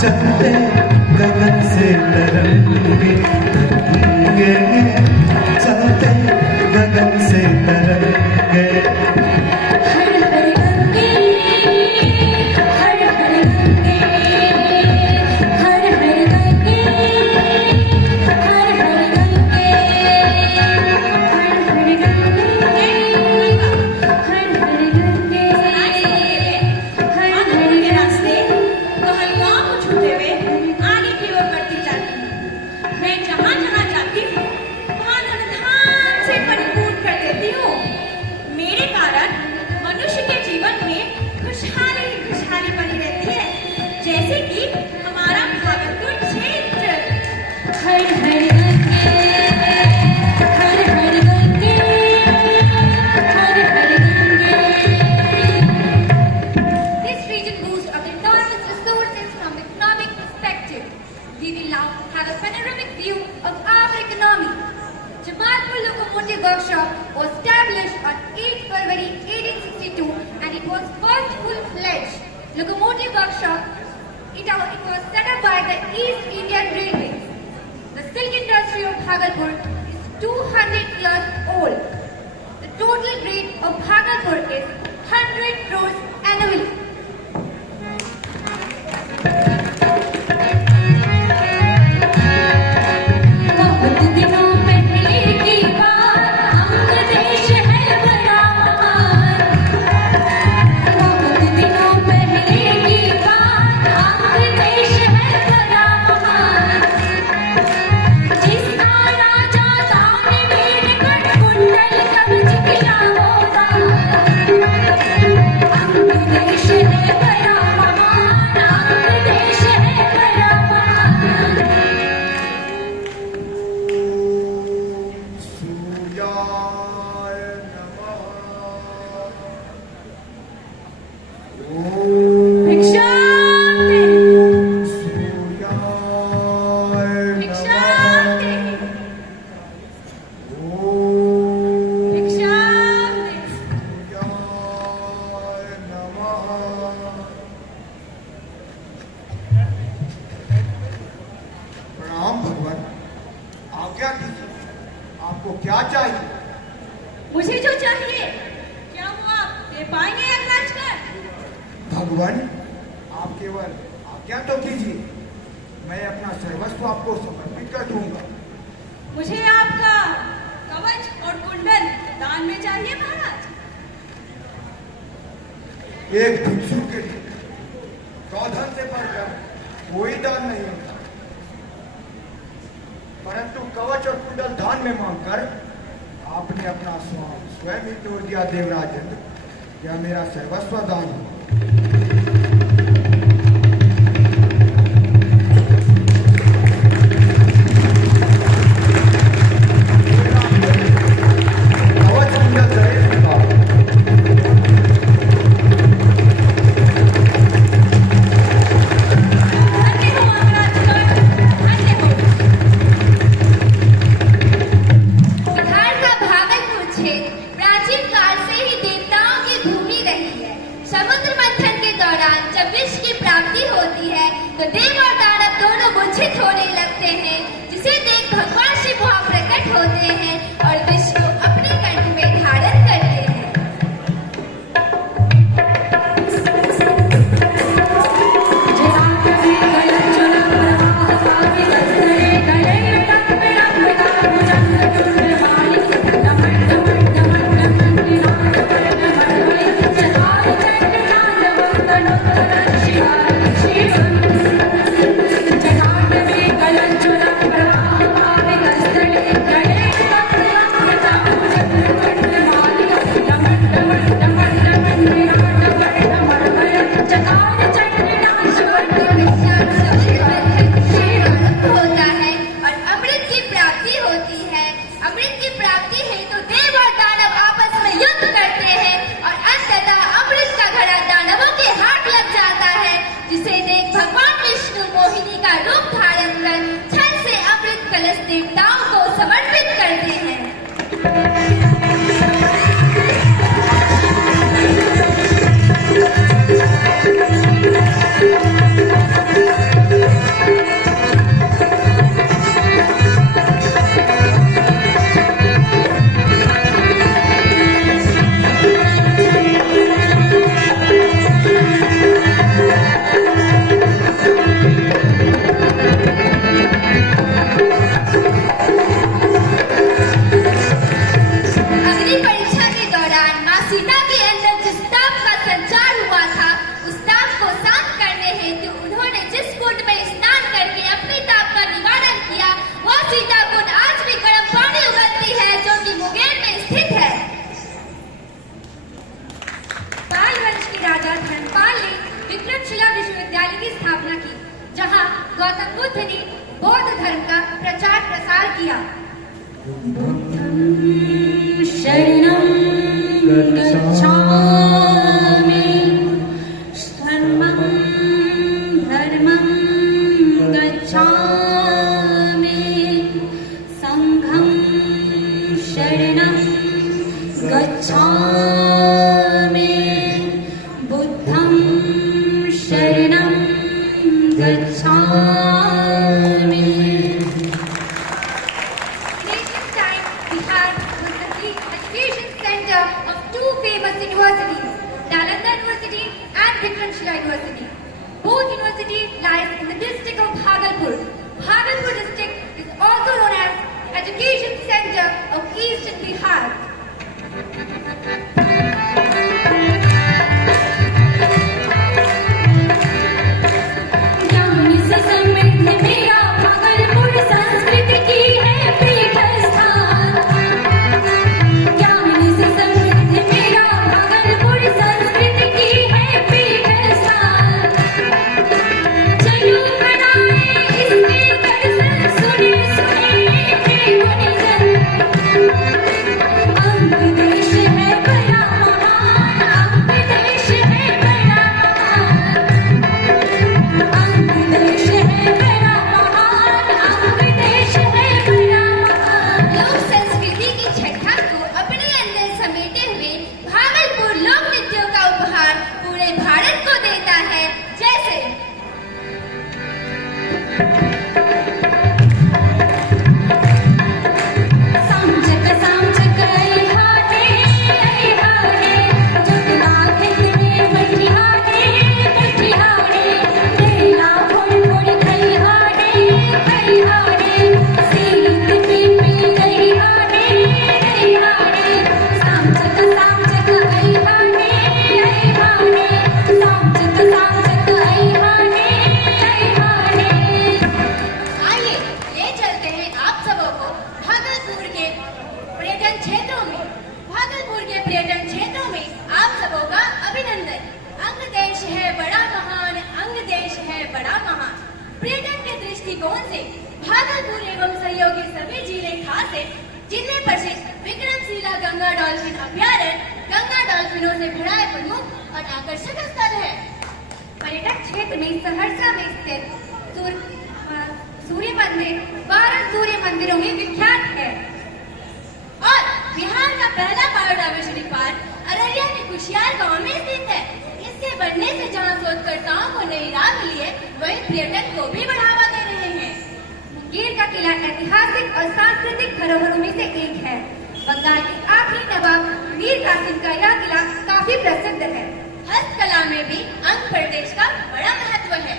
चलते गगन से तरंगे तरंगे, चलते गगन से तरंगे। Workshop was established on 8 February 1862 and it was first full-fledged locomotive workshop. It was set up by the East Indian Railways. The silk industry of Bhagalpur is 200 years old. The total rate of Bhagalpur is 100 crores annually. आपको क्या चाहिए? मुझे जो चाहिए क्या हुआ दे पाएंगे अग्रजकर? भगवान, आप केवल आज्ञा तो कीजिए, मैं अपना सर्वस्व आपको समर्पित कर दूंगा। मुझे आपका कवच और कुंडल दान में चाहिए महाराज। एक भिक्षु के लिए गौधन से बढ़कर कोई दान नहीं होता, परंतु कवच और कुंडल दान में मांगकर आपने अपना स्वयं ही तोड़ दिया देवराजेंद्र। यह मेरा सर्वस्व दान है। तो देव और दानव दोनों मूर्छित होने लगते हैं, जिसे देख भगवान शिव वहां प्रकट होते हैं और विष्णु अपने कंठ में धारण करते हैं। Gala जहां गौतम बुद्ध ने बौद्ध धर्म का प्रचार प्रसार किया। शरणं गच्छामि धर्मं गच्छामि संघं शरणं गच्छामि बुद्धं शरणं गच्छामि। Of two famous universities, Nalanda University and University. Both universities lies in the district of Bhagalpur. Bhagalpur district is also known as the education center of eastern Bihar. ज्ञान से समृद्ध मेरा भागलपुर संस्कृति की है पीठ स्थान। ज्ञान से समृद्ध मेरा भागलपुर संस्कृति की है पीठ स्थान। चलो बढ़ाए इसके दर्शन सुने सुने प्रेमनिजन। अंग देश है बड़ा महान, अंग देश है बड़ा महान, अंग देश है बड़ा महान, अंग देश है बड़ा महान। लोक संस्कृति की छठा को अपने अंदर समेटे हुए भागलपुर लोक नृत्यों का उपहार पूरे भारत को देता है। जैसे सामचक सामचक आई हाथे जुगला खेत में मटिहारे बेला फोड़ फोड़ खई हारे सीत पी पी गई हारे सामचक सामचक आई हारे सामचक सामचक आई हारे। आइए ले चलते हैं आप सबों को भागलपुर के पर्यटन क्षेत्रों में। भागलपुर के पर्यटन क्षेत्रों में आप सबों का अभिनंदन। अंग देश है बड़ा महान, अंग देश है बड़ा महान। पर्यटन के दृष्टिकोण से भागलपुर एवं सहयोगी सभी जिले खास है, जिनमें प्रसिद्ध विक्रमशिला गंगा डॉल्फिन अभ्यारण्य गंगा डॉल्फिनों से भरा एक प्रमुख और आकर्षक स्थल है। पर्यटक क्षेत्र में सहरसा में स्थित सूर्य मंदिर 12 सूर्य मंदिरों में विख्यात है। और बिहार का पहला बायोडायवर्सिटी पार्क अररिया के कुशियार गांव में स्थित है। इसके बनने से जहां शोधकर्ताओं को नई राह मिली है, वहीं पर्यटन को भी बढ़ावा दे रहे हैं। मुंगेर का किला ऐतिहासिक और सांस्कृतिक धरोहरों में से एक है। बंगाल के आखिरी नवाब मीर कासिम का यह किला काफी प्रसिद्ध है। हस्तकला में भी आंध्र प्रदेश का बड़ा महत्व है।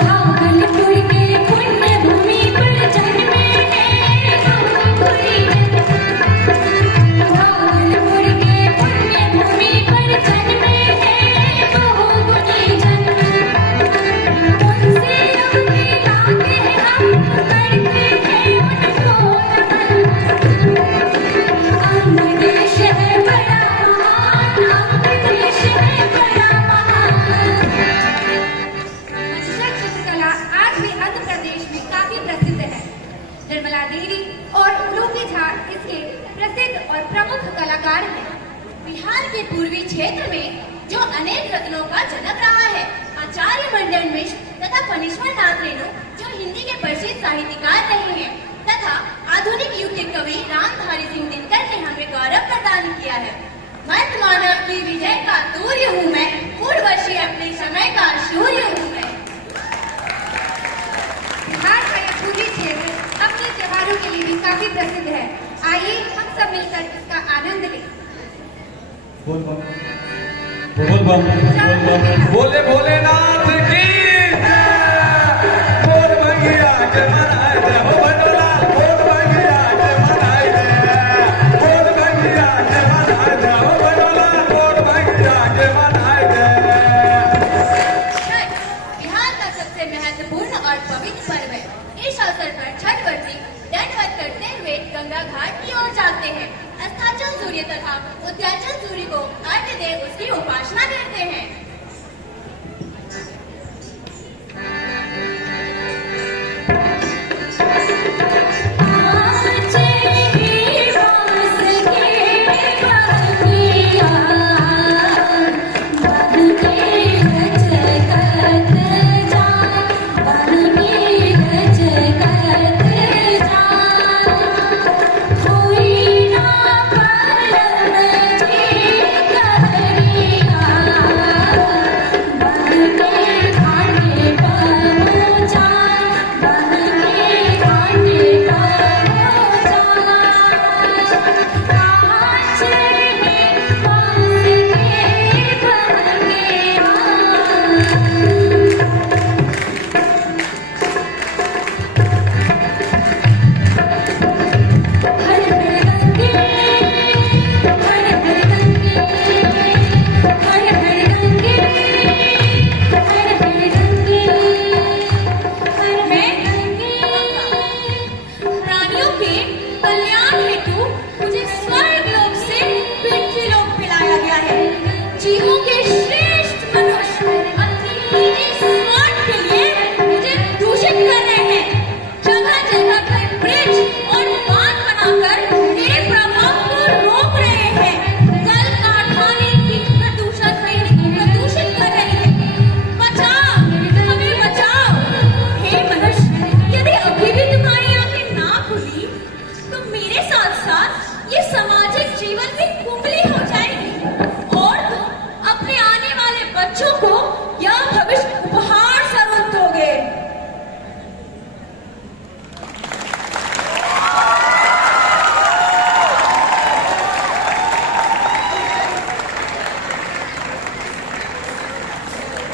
भागलपुर के पुण्य भूमि पर जन्मे हैं बहुगुणी जन। भागलपुर के पुण्य भूमि पर जन्मे हैं बहुगुणी जन। उनसे अब मिलाते हैं हम, करते हैं उनको नमन। अंग देश है बड़ा महान, अंग देश है बड़ा महान। मनुष्य चित्रकला आज भी आंध्र प्रदेश में काफी प्रसिद्ध है। निर्मला देवी और उलूपी झा इसके प्रसिद्ध और प्रमुख कलाकार हैं। बिहार के पूर्वी क्षेत्र में जो अनेक रत्नों का जनक रहा है, आचार्य मंडन मिश्र तथा फणीश्वर नाथ रेणु जो हिंदी के प्रसिद्ध साहित्यकार रहे हैं, तथा आधुनिक युग के कवि रामधारी सिंह दिनकर ने हमें गौरव प्रदान किया है। मर्द मानव की विजय का तूर्य हूँ मैं, पूर्ववर्षी अपने समय का शूर्य हूँ मैं। बिहार का यह पूर्वी क्षेत्र अपने त्योहारों के लिए भी काफी प्रसिद्ध है। आइए हम सब मिलकर इसका आनंद लें। बोल बम बोल बम बोले भोलेनाथ की जय। बोल भैया के मनाए जय हो बनोला। बोल भैया के मनाए जय। बोल भैया के मनाए जय हो बनोला। बोल भैया के मनाए जय। छठ बिहार का सबसे महत्वपूर्ण और पवित्र पर्व है। इस अवसर पर छठ व्रती दंडवत करते हुए गंगा घाट की ओर जाते हैं। अस्ताचल सूर्य तथा उदयाचल सूर्य को अर्घ्य दे उसकी उपासना करते हैं। बच्चों को